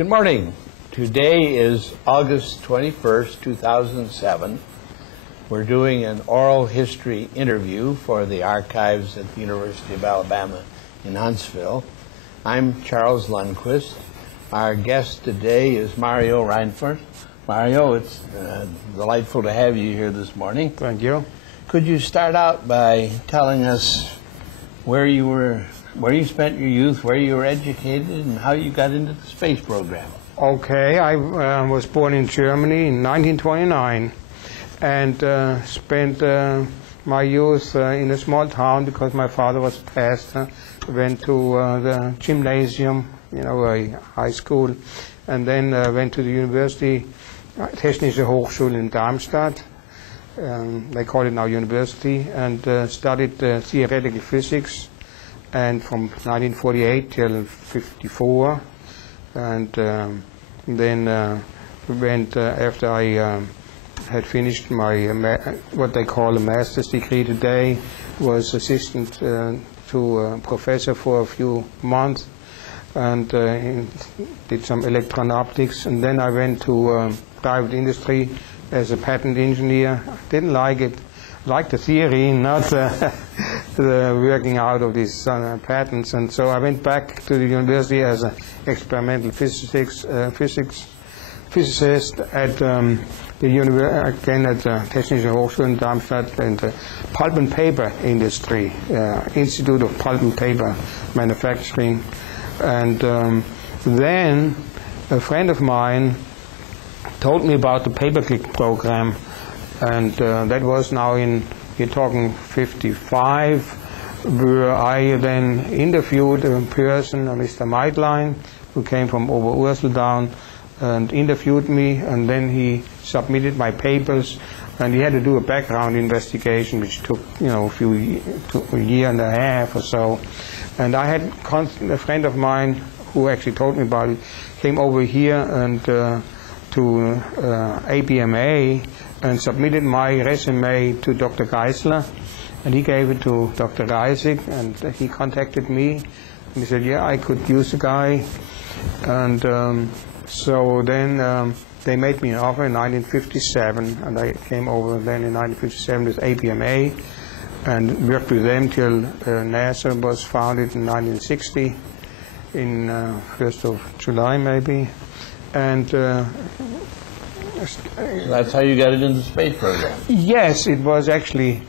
Good morning. Today is August 21st, 2007. We're doing an oral history interview for the archives at the University of Alabama in Huntsville. I'm Charles Lundquist. Our guest today is Mario Rheinfurth. Mario, it's delightful to have you here this morning. Thank you. Could you start out by telling us where you spent your youth, where you were educated, and how you got into the space program? Okay, I was born in Germany in 1929 and spent my youth in a small town because my father was a pastor. Went to the gymnasium, a high school, and then went to the university, Technische Hochschule in Darmstadt. They call it now university, and studied theoretical physics, and from 1948 till 54, and then went after I had finished my what they call a master's degree today, was assistant to a professor for a few months, and did some electron optics, and then I went to private industry as a patent engineer. Didn't like it. Liked the theory, not the working out of these patents, and so I went back to the university as an experimental physicist at the again at the Technische Hochschule in Darmstadt, in the pulp and paper industry, Institute of Pulp and Paper Manufacturing, and then a friend of mine told me about the paperclip program. And that was now you're talking 55, where I then interviewed a person, Mr. Meidlein, who came from Oberursel and interviewed me, and then he submitted my papers, and he had to do a background investigation, which took, a year and a half or so. And I had a friend of mine who actually told me about it, came over here and to ABMA, and submitted my resume to Dr. Geisler, and he gave it to Dr. Reisig, and he contacted me, and he said, yeah, I could use the guy, and so then they made me an offer in 1957, and I came over then in 1957 with ABMA, and worked with them till NASA was founded in 1960, in 1st of July maybe, and that's how you got it into the space program? Yes, it was actually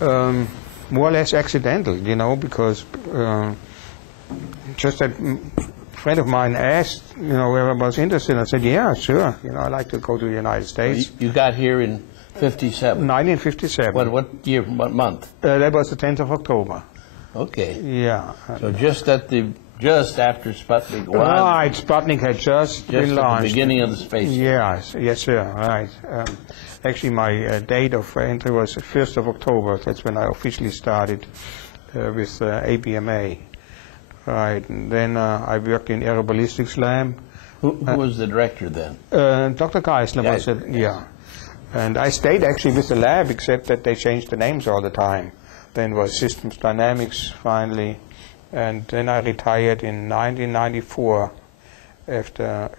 more or less accidental, because just that friend of mine asked, where I was interested. I said, yeah, sure, I'd like to go to the United States. You got here in 57? 1957. What year, what month? That was the 10th of October. Okay. Yeah. So just after Sputnik 1? Right, Sputnik had just been launched. At the beginning of the space. Yes, sir, right. Actually, my date of entry was 1st of October. That's when I officially started with ABMA. Right, and then I worked in aeroballistics lab. Who was the director then? Dr. Geisler was it, yeah. And I stayed actually with the lab, except that they changed the names all the time. Then was Systems Dynamics finally. And then I retired in 1994 after,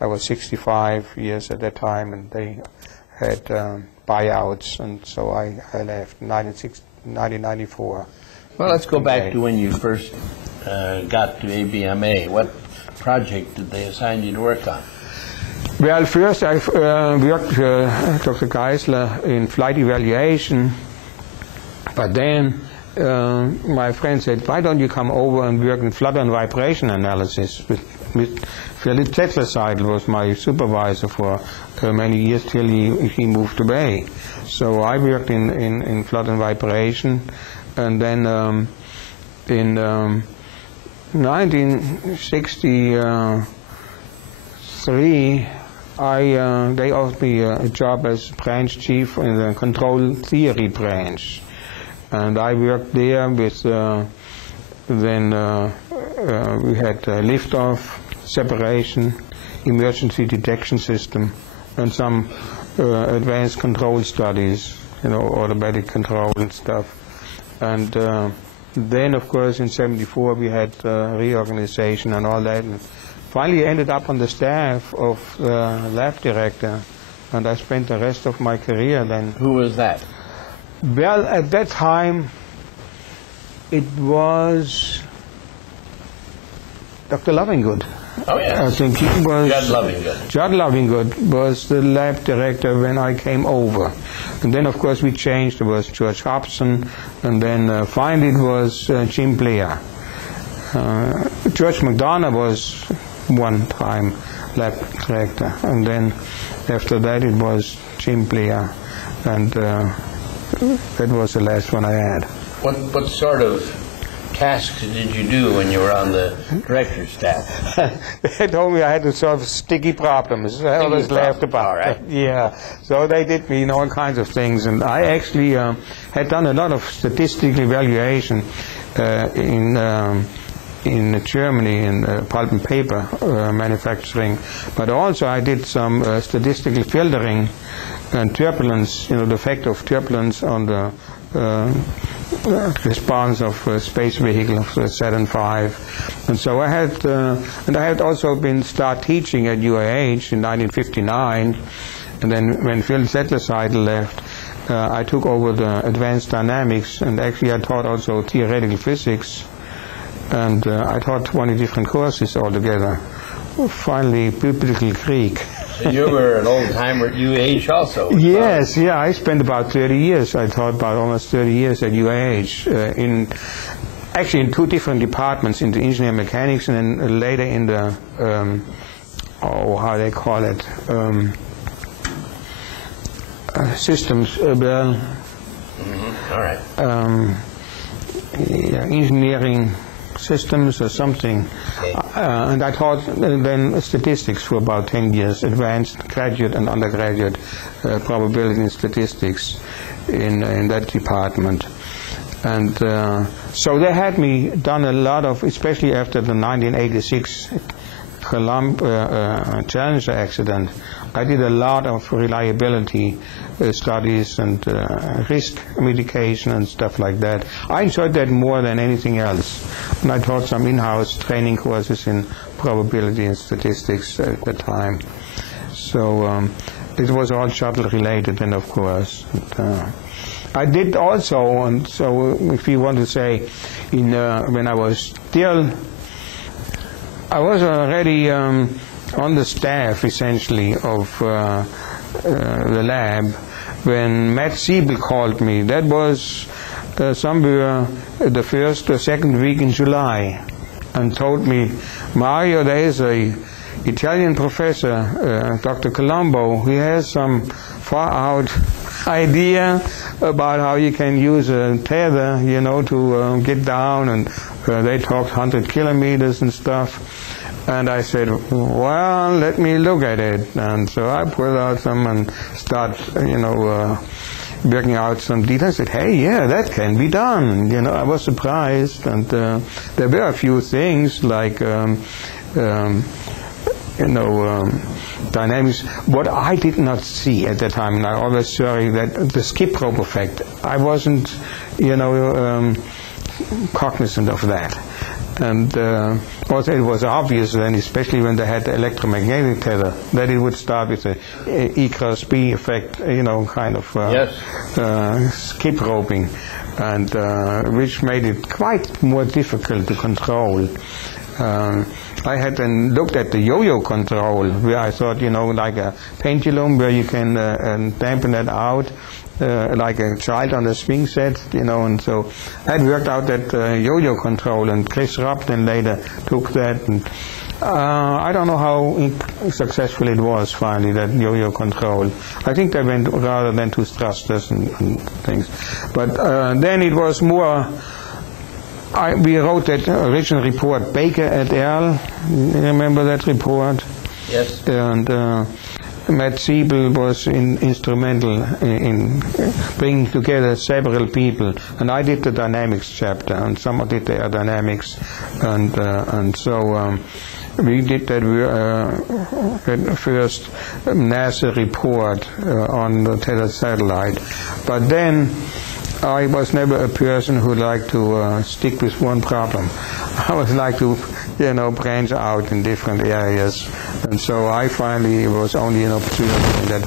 I was 65 years at that time, and they had buyouts, and so I left in 1994. Well, let's go back to when you first got to ABMA. What project did they assign you to work on? Well, first I worked Dr. Geisler in flight evaluation, but then my friend said, why don't you come over and work in flutter and vibration analysis with Philip Tetler was my supervisor for many years till he moved away. So I worked in flutter and vibration, and then in 1963 they offered me a job as branch chief in the control theory branch. And I worked there with, then we had liftoff, separation, emergency detection system, and some advanced control studies, automatic control and stuff. And then, of course, in '74 we had reorganization and all that, and finally ended up on the staff of the lab director, and I spent the rest of my career then. Who was that? Well, at that time, it was Dr. Lovingood. Oh, yeah. I think he was. Judd Lovingood. Judd Lovingood was the lab director when I came over. And then, of course, we changed. It was George Hobson, and then finally it was Jim Blair. George McDonough was one-time lab director, and then after that it was Jim Blair, and that was the last one I had. What sort of tasks did you do when you were on the director's staff? They told me I had to solve sticky problems. I always laughed about it. Yeah, so they did me all kinds of things, and I actually had done a lot of statistical evaluation in Germany in pulp and paper manufacturing, but also I did some statistical filtering and turbulence, the effect of turbulence on the response of space vehicle of Saturn V. And so I had, and I had also been start teaching at UAH in 1959, and then when Phil Zettelseidel left, I took over the advanced dynamics, and actually I taught also theoretical physics, and I taught 20 different courses altogether. Finally, biblical Greek. So you were an old timer at UAH also? Yes, yeah, I spent about 30 years. I taught about almost 30 years at UAH, actually in two different departments, in the engineering mechanics and then later in the, how they call it, systems, well, all right. Engineering systems or something. Okay. And I taught then statistics for about 10 years, advanced graduate and undergraduate probability and statistics in that department. And so they had me done a lot of, especially after the 1986 Challenger accident, I did a lot of reliability studies and risk mitigation and stuff like that. I enjoyed that more than anything else. And I taught some in-house training courses in probability and statistics at the time. So it was all shuttle related, and of course. I did also, and so if you want to say, when I was already on the staff, essentially, of the lab, when Matt Siebel called me. That was somewhere the first or second week in July, and told me, Mario, there is a Italian professor, Dr. Colombo, he has some far-out idea about how you can use a tether, to get down, and they talked 100 kilometers and stuff. And I said, well, let me look at it. And so I pulled out some and start, working out some details. I said, hey, yeah, that can be done. I was surprised. And there were a few things like, dynamics. What I did not see at the time, and I always sorry that the skip rope effect, I wasn't, cognizant of that. And also it was obvious then, especially when they had the electromagnetic tether, that it would start with a E cross B effect, kind of skip roping, and which made it quite more difficult to control. I had then looked at the yo-yo control, where I thought, like a pendulum, where you can dampen that out, like a child on a swing set, and so I had worked out that yo-yo control, and Chris Rupp then later took that, and I don't know how successful it was finally, that yo-yo control. I think they went rather than to thrusters and things. But then it was more, we wrote that original report, Baker et al. Remember that report? Yes. And Matt Siebel was instrumental in bringing together several people, and I did the dynamics chapter, and some did the aerodynamics, and so we did that first NASA report on the Tether satellite. But then I was never a person who liked to stick with one problem. I was like to branch out in different areas. And so I finally was only an observer in that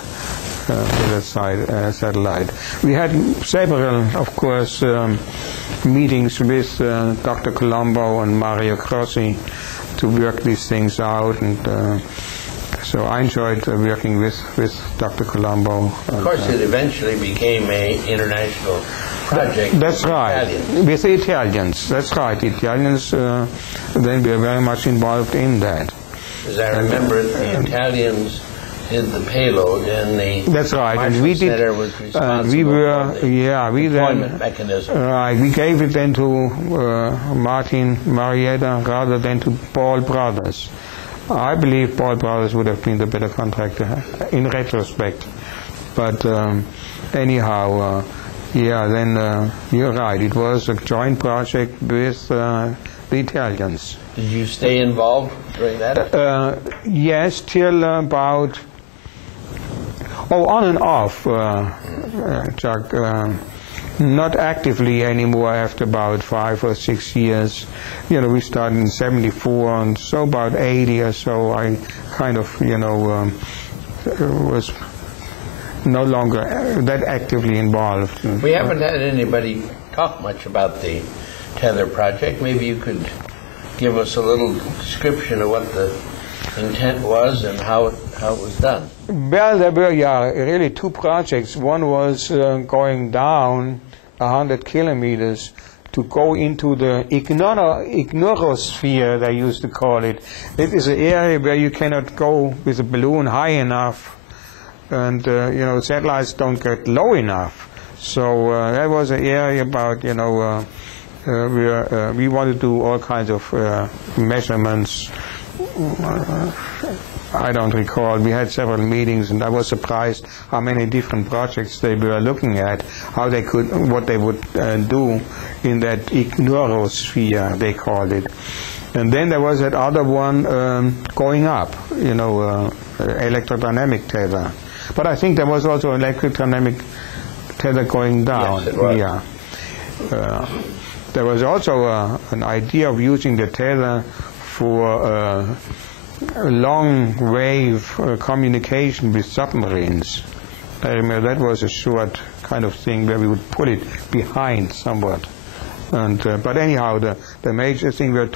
satellite. We had several, of course, meetings with Dr. Colombo and Mario Crossi to work these things out, and so I enjoyed working with Dr. Colombo. Of course, it eventually became an international project. That's right, Italians. With the Italians. That's right, the Italians. Then we were very much involved in that. As I remember, the Italians did the payload, and the that's right, and we did. Was responsible we were, for the deployment mechanism. We gave it then to Martin Marietta rather than to Paul Brothers. I believe Paul Brothers would have been the better contractor in retrospect. But anyhow, then you're right. It was a joint project with the Italians. Did you stay involved during that? Yes, till about. On and off, Chuck. Not actively anymore after about 5 or 6 years. We started in 74, and so about 80 or so I kind of, was no longer that actively involved. We haven't had anybody talk much about the Tether Project. Maybe you could give us a little description of what the intent was and how it was done. Well, there were really two projects. One was going down 100 kilometers to go into the ignorosphere, they used to call it. It is an area where you cannot go with a balloon high enough, and satellites don't get low enough. So that was an area about where we wanted to do all kinds of measurements. I don't recall. We had several meetings, and I was surprised how many different projects they were looking at, what they would do in that ignorosphere, they called it. And then there was that other one going up, electrodynamic tether. But I think there was also electrodynamic tether going down. Yes, it was. Yeah. There was also an idea of using the tether for long wave communication with submarines. I remember that was a short kind of thing where we would pull it behind somewhat. And but anyhow, the major thing were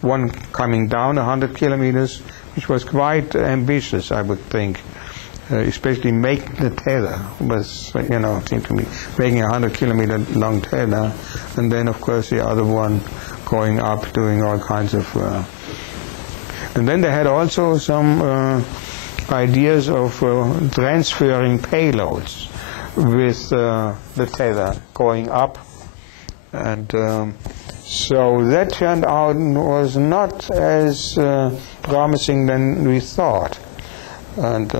one coming down 100 kilometers, which was quite ambitious, I would think. Especially making the tether was, seemed to me, making a 100 kilometer long tether, and then of course the other one going up, doing all kinds of. And then they had also some ideas of transferring payloads with the tether going up, and so that turned out was not as promising than we thought, and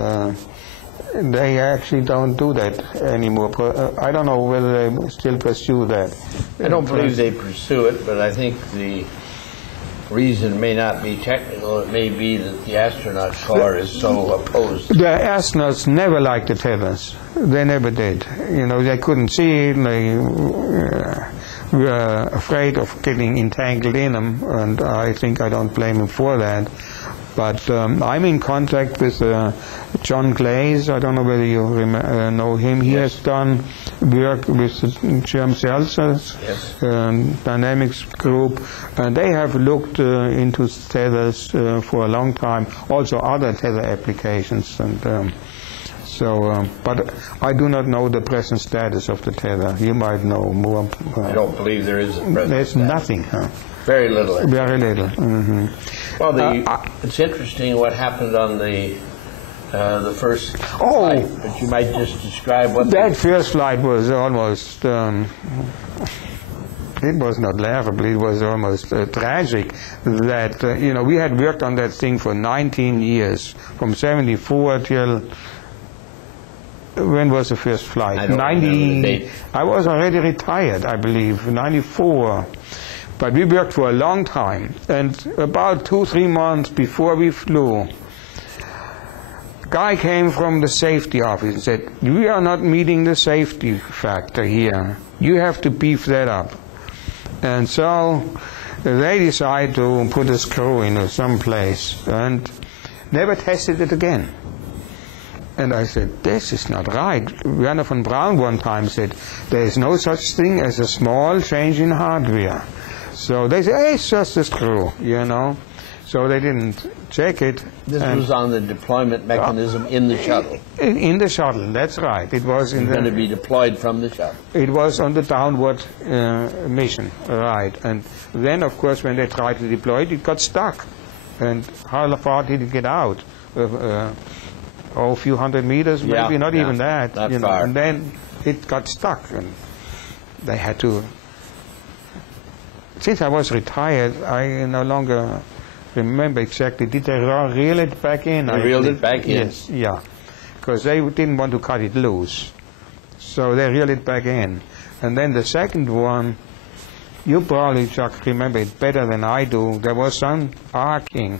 they actually don't do that anymore. I don't know whether they still pursue that. I don't believe they pursue it, but I think the reason may not be technical. It may be that the astronaut corps is so opposed. The astronauts never liked the tethers. They never did. They couldn't see it. They were afraid of getting entangled in them, and I think I don't blame them for that. But I'm in contact with John Glaze. I don't know whether you know him. He has done work with the Germ Celsius dynamics group, and they have looked into tethers for a long time. Also other tether applications, and but I do not know the present status of the tether. You might know more. I don't believe there is a present There's status. nothing. Very little. Very little. Mm-hmm. Well, it's interesting what happened on the first flight, but you might just describe what that first flight was almost. It was not laughable. It was almost tragic. That we had worked on that thing for 19 years, from '74 till. When was the first flight? I don't remember the date. I was already retired, I believe, '94. But we worked for a long time, and about 2-3 months before we flew, a guy came from the safety office and said, "We are not meeting the safety factor here. You have to beef that up." And so they decided to put a screw in some place and never tested it again. And I said, this is not right. Werner von Braun one time said, there is no such thing as a small change in hardware. So they said, hey, it's just a screw, you know. So they didn't check it. This was on the deployment mechanism in the shuttle. In the shuttle, that's right. It was in going to be deployed from the shuttle. It was on the downward mission, right. And then, of course, when they tried to deploy it, it got stuck. And how far did it get out? A few hundred meters, maybe, not even that. Not far. And then it got stuck, and they had to. Since I was retired, I no longer remember exactly. Did they reel it back in? They reeled it back in? Yes, yeah. Because they didn't want to cut it loose. So they reeled it back in. And then the second one, you probably, Jacques, remember it better than I do. There was some arcing.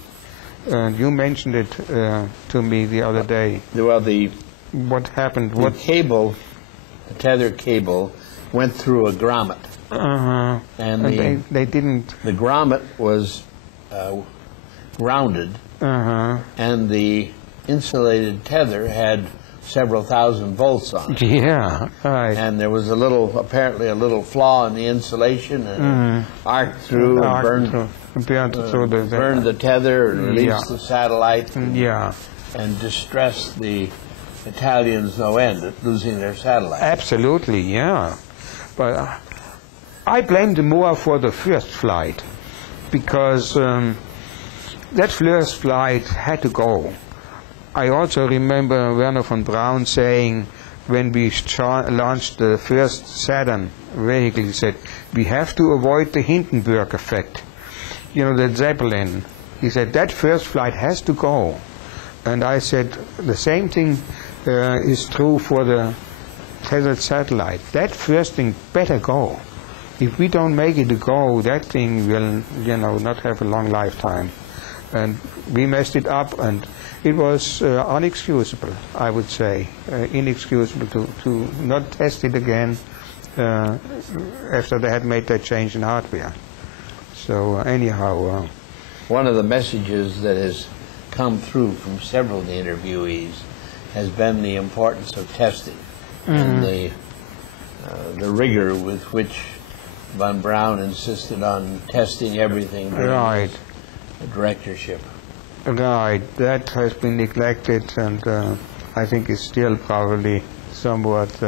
You mentioned it to me the other day. Well, what happened? The cable, the tether cable, went through a grommet. And they didn't. The grommet was grounded, and the insulated tether had several thousand volts on it. Yeah, right. And there was apparently a little flaw in the insulation, and it arced through and burned the tether and released the satellite, and distressed the Italians no end at losing their satellite. Absolutely, yeah. But I blame them more for the first flight, because that first flight had to go. I also remember Werner von Braun saying, when we launched the first Saturn vehicle, he said, we have to avoid the Hindenburg effect. You know, the Zeppelin. He said, that first flight has to go. And I said, the same thing is true for the tethered satellite. That first thing better go. If we don't make it to go, that thing will, you know, not have a long lifetime. And we messed it up, and it was unexcusable, I would say, inexcusable to not test it again after they had made that change in hardware. So anyhow. One of the messages that has come through from several of the interviewees has been the importance of testing and the rigor with which von Braun insisted on testing everything during the directorship. Right, that has been neglected, and I think is still probably somewhat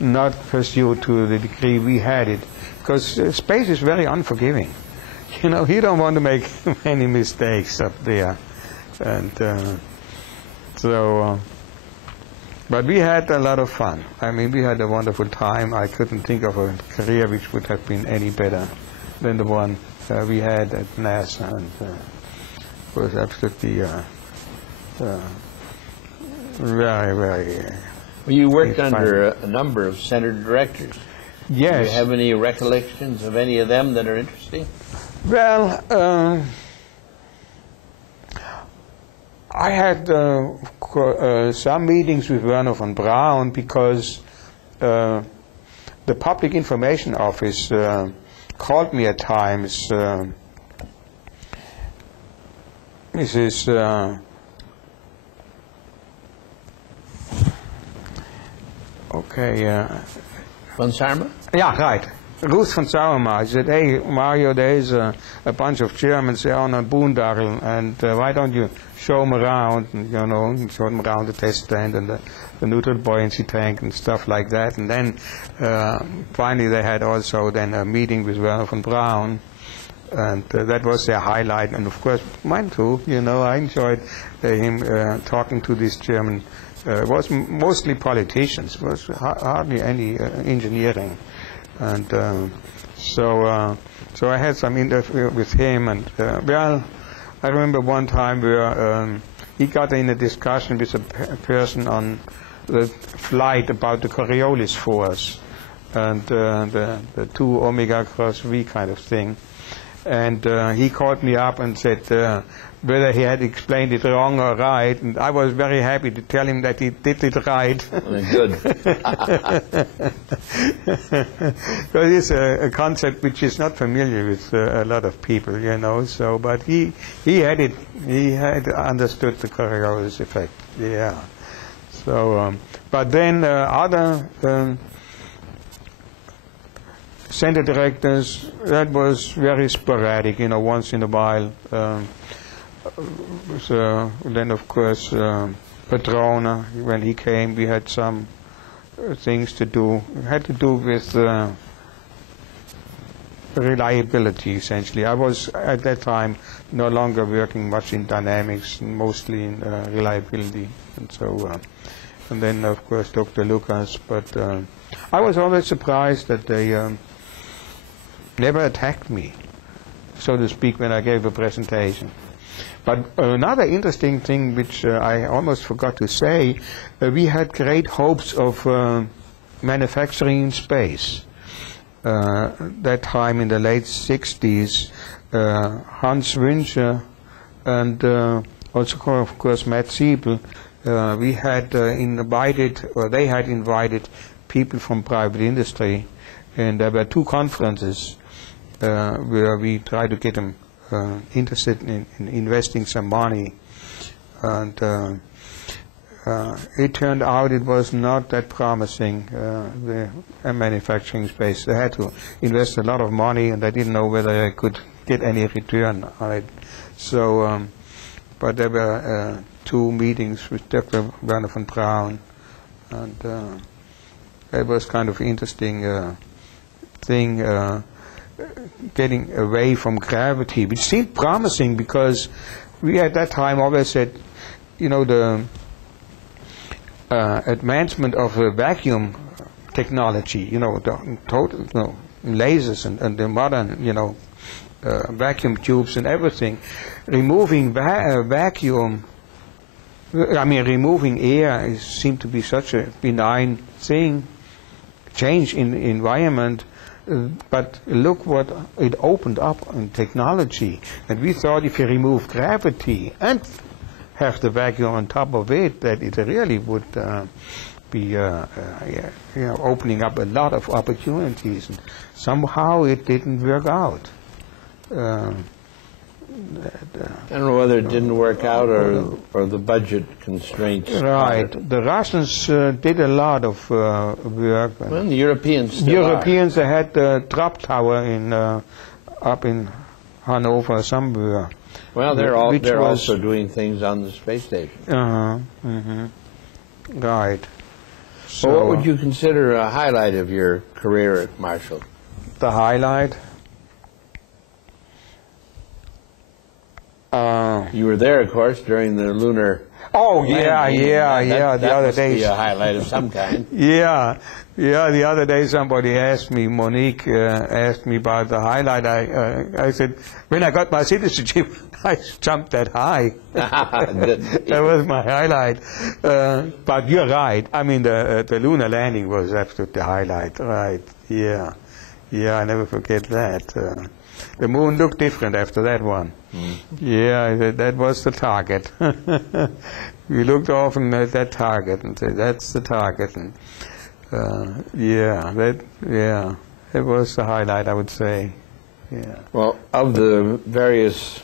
not pursued to the degree we had it, because space is very unforgiving. You know, you don't want to make many mistakes up there, and but we had a lot of fun. I mean, we had a wonderful time. I couldn't think of a career which would have been any better than the one we had at NASA, and was absolutely very, very. Well, you worked under a number of center directors. Yes. Do you have any recollections of any of them that are interesting? Well, I had some meetings with Werner von Braun, because the Public Information Office called me at times. Mrs. Von Sarma? Yeah, right. Ruth von Sauermar. She said, hey, Mario, there's a bunch of Germans there on a boondoggle, and why don't you show them around, and, you know, show them around the test stand and the neutral buoyancy tank and stuff like that. And then finally they had also then a meeting with Werner von Braun, and that was their highlight. And of course, mine too. You know, I enjoyed him talking to these German. Was mostly politicians. Was hardly any engineering. And so I had some interview with him, and well, I remember one time where he got in a discussion with a person on the flight about the Coriolis force and the 2 omega cross V kind of thing. And he called me up and said whether he had explained it wrong or right, and I was very happy to tell him that he did it right. Good. Because it's a concept which is not familiar with a lot of people, you know. So, but he had understood the Coriolis effect. Yeah. So, but then other center directors, that was very sporadic, you know, once in a while. So then, of course, Patrona, when he came, we had some things to do. It had to do with reliability, essentially. I was, at that time, no longer working much in dynamics, mostly in reliability. And so, and then, of course, Dr. Lucas. But I was always surprised that they never attacked me, so to speak, when I gave a presentation. But another interesting thing which I almost forgot to say, we had great hopes of manufacturing in space. That time in the late 60s, Hans Wünsche and also, of course, Matt Siebel, we had invited, or they had invited people from private industry, and there were two conferences where we tried to get them interested in investing some money, and it turned out it was not that promising, the manufacturing space. They had to invest a lot of money, and they didn't know whether they could get any return on it. So, but there were two meetings with Dr. Werner von Braun, and it was kind of interesting thing, getting away from gravity, which seemed promising because we at that time always said, you know, the advancement of the vacuum technology, you know, the total, you know, lasers and the modern, you know, vacuum tubes and everything, removing vacuum, I mean, removing air seemed to be such a benign thing, change in the environment. But look what it opened up in technology. And we thought if you remove gravity and have the vacuum on top of it, that it really would be you know, opening up a lot of opportunities. And somehow it didn't work out. I don't know whether it didn't work out or the budget constraints. Right. The Russians did a lot of work. Well, the Europeans still Europeans, they had the drop tower in up in Hanover somewhere. Well, they're also doing things on the space station. Right. So what would you consider a highlight of your career at Marshall? The highlight? You were there, of course, during the lunar. Oh yeah. The other day. Be a highlight of some kind. Yeah. The other day somebody asked me, Monique asked me about the highlight. I said, when I got my citizenship, I jumped that high. That was my highlight. But you're right. I mean, the lunar landing was absolutely the highlight. Right? Yeah. I never forget that. The moon looked different after that one. Yeah, that was the target. We looked often at that target and said, that's the target. And that was the highlight, I would say. Yeah. Well, of the various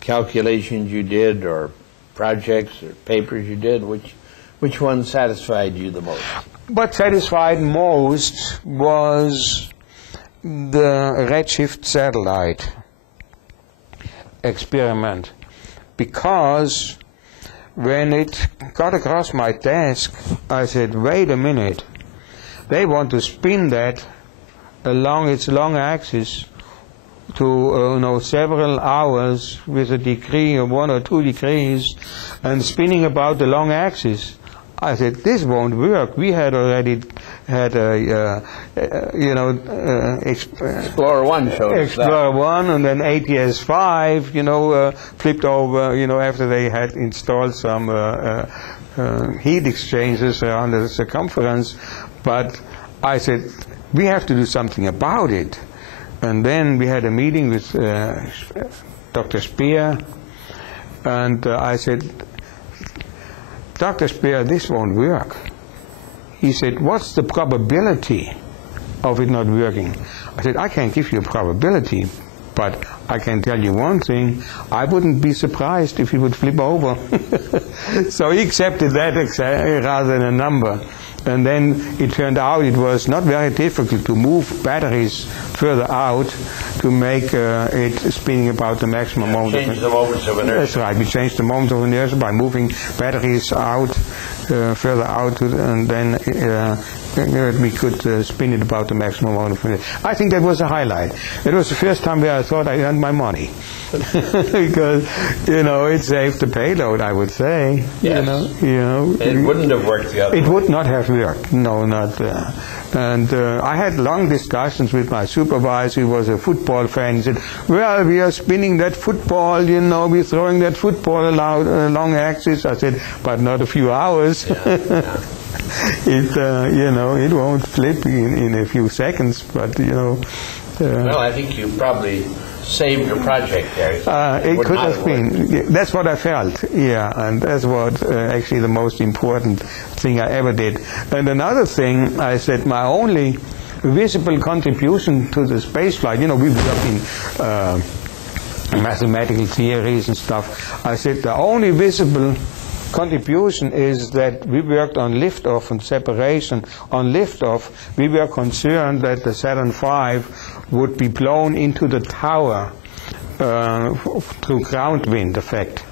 calculations you did, or projects, or papers you did, which one satisfied you the most? What satisfied most was the redshift satellite experiment, because when it got across my desk, I said, wait a minute, they want to spin that along its long axis to several hours with a degree of 1 or 2 degrees and spinning about the long axis. I said, this won't work. We had already had a, Explorer 1 showed us Explorer 1, and then ATS 5, flipped over, after they had installed some heat exchangers around the circumference. But I said, we have to do something about it. And then we had a meeting with Dr. Speer, and I said, Dr. Speer, this won't work. He said, what's the probability of it not working? I said, I can't give you a probability, but I can tell you one thing, I wouldn't be surprised if he would flip over. So he accepted that rather than a number. And then it turned out it was not very difficult to move batteries further out to make it spinning about the maximum moment. Change the moments of inertia. That's right. We changed the moment of inertia by moving batteries out, further out, and then we could spin it about the maximum moment of inertia. I think that was a highlight. It was the first time where I thought I earned my money. Because, it saved the payload, I would say. Yes. It wouldn't have worked the other way. It would not have worked. No, not. And I had long discussions with my supervisor, who was a football fan. He said, well, we are spinning that football, we're throwing that football along axis. I said, but not a few hours. Yeah. It won't flip in a few seconds, but, well, I think you probably saved your project there. It could have been. That's what I felt, yeah, and that's what actually the most important thing I ever did. And another thing, I said my only visible contribution to the space flight, we work in mathematical theories and stuff. I said the only visible contribution is that we worked on liftoff and separation. On liftoff, we were concerned that the Saturn V would be blown into the tower through ground wind effect.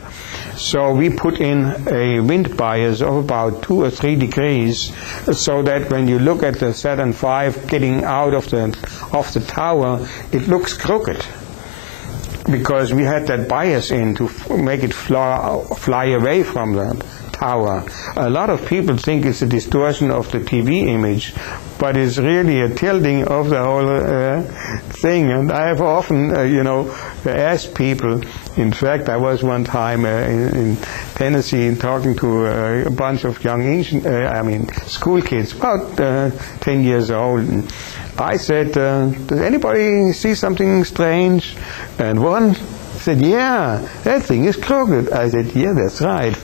So we put in a wind bias of about 2 or 3 degrees, so that when you look at the Saturn V getting out of the tower, it looks crooked, because we had that bias in to make it fly away from the tower. A lot of people think it's a distortion of the TV image, but it's really a tilting of the whole thing. And I have often, asked people. In fact, I was one time in Tennessee talking to a bunch of young school kids, about 10 years old. And I said, does anybody see something strange? And one said, yeah, that thing is crooked. I said, yeah, that's right.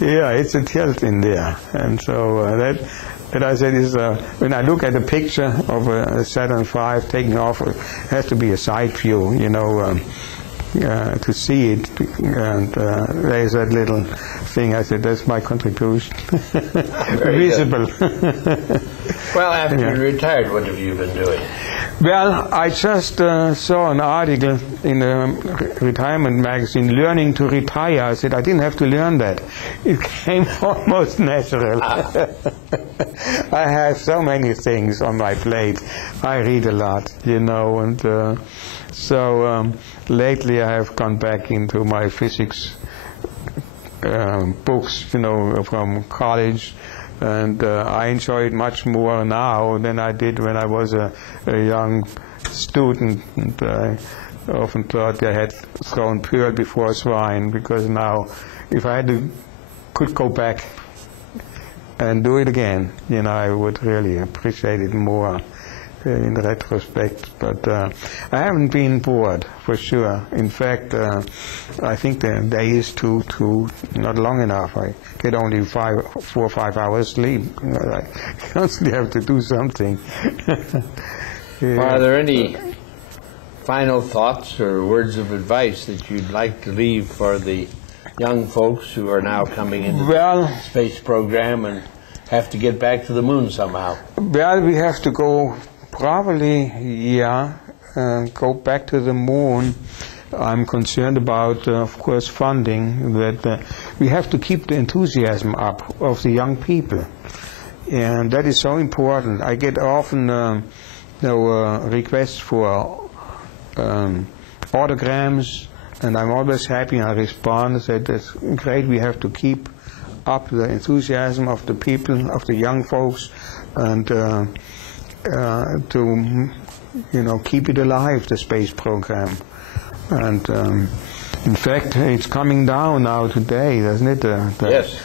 Yeah, it's a tilt in there. And so that I said is, when I look at a picture of a Saturn V taking off, it has to be a side view, to see it. And there's that little thing. I said, that's my contribution. Visible. Well, after you retired, what have you been doing? Well, I just saw an article in a retirement magazine, Learning to Retire. I said, I didn't have to learn that. It came almost natural. I have so many things on my plate. I read a lot, and so lately I have gone back into my physics books, from college. And I enjoy it much more now than I did when I was a young student. And I often thought I had thrown pearl before swine, because now, if I could go back and do it again, I would really appreciate it more in retrospect. But I haven't been bored, for sure. In fact, I think the day is too not long enough. I get only 4 or 5 hours sleep. I constantly have to do something. Yeah. Are there any final thoughts or words of advice that you'd like to leave for the young folks who are now coming into the space program and have to get back to the moon somehow? Well, we have to go probably, go back to the moon. I'm concerned about, of course, funding, that we have to keep the enthusiasm up of the young people. And that is so important. I get often requests for autograms, and I'm always happy. I respond that that's great. We have to keep up the enthusiasm of the people, of the young folks, and to keep it alive, the space program. And in fact, it's coming down now today, doesn't it? Yes.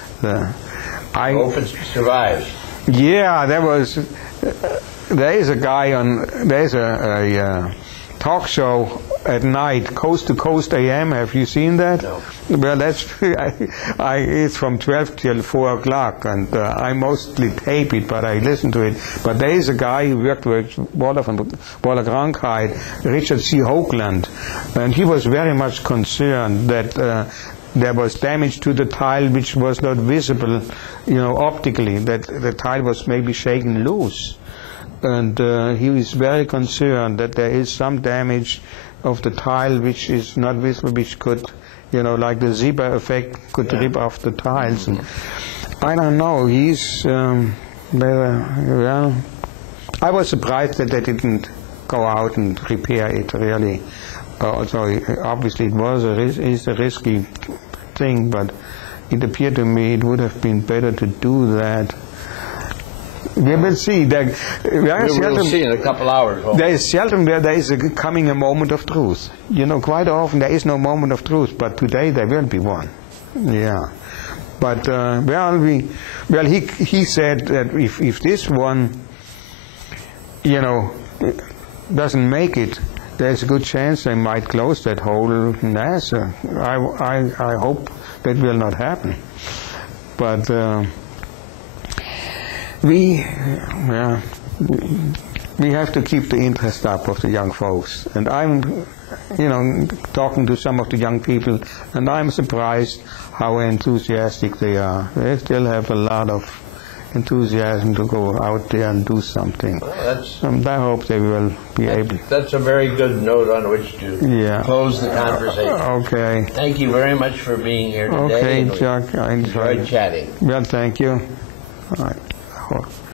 I hope it survives. Yeah, there was there is a guy there's a talk show at night, Coast to Coast AM. Have you seen that? No. Well, that's it's from 12 till 4 o'clock, and I mostly tape it, but I listen to it. But there is a guy who worked with Krankheit, Richard C. Hoagland, and he was very much concerned that there was damage to the tile which was not visible, optically, that the tile was maybe shaken loose. And he was very concerned that there is some damage of the tile which is not visible, which could, like the zebra effect, could rip off the tiles. And I don't know, he's, well, I was surprised that they didn't go out and repair it, really. Also, obviously it was is a risky thing, but it appeared to me it would have been better to do that. We will see. We will see in a couple hours. There is seldom where there is coming a moment of truth. Quite often there is no moment of truth, but today there will be one. Yeah. But he said that if this one, doesn't make it, there's a good chance they might close that whole NASA. I hope that will not happen. But we have to keep the interest up of the young folks. And I'm, talking to some of the young people, and I'm surprised how enthusiastic they are. They still have a lot of enthusiasm to go out there and do something. Well, and I hope they will be able. That's a very good note on which to close the conversation. Okay. Thank you very much for being here today. Okay, Chuck. I enjoyed chatting. Well, thank you. All right.